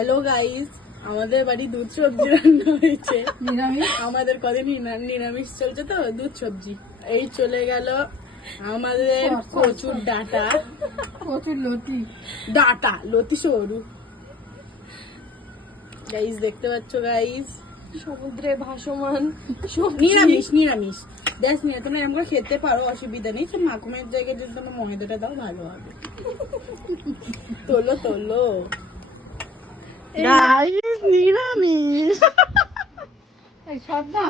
Hello guys, আমাদের বাড়ি দুধ সবজি রান্না হয়েছে। আমাদের কদিন নিরামিষ চলছে তো, দুধ সবজি। এই চলে গেল আমাদের কচুর ডাটা, প্রচুর লতি সরু। গাইস দেখতে পাচ্ছ গাইস, সমুদ্রে ভাসমান নিরামিষ দেখ নিয়ে তোমরা এরকম করে খেতে পারো, অসুবিধা নেই। মাখনের জায়গায় যদি তোমার ময়দাটা দাও ভালো হবে। তোলো গাইস নিরামিষ। এই সব না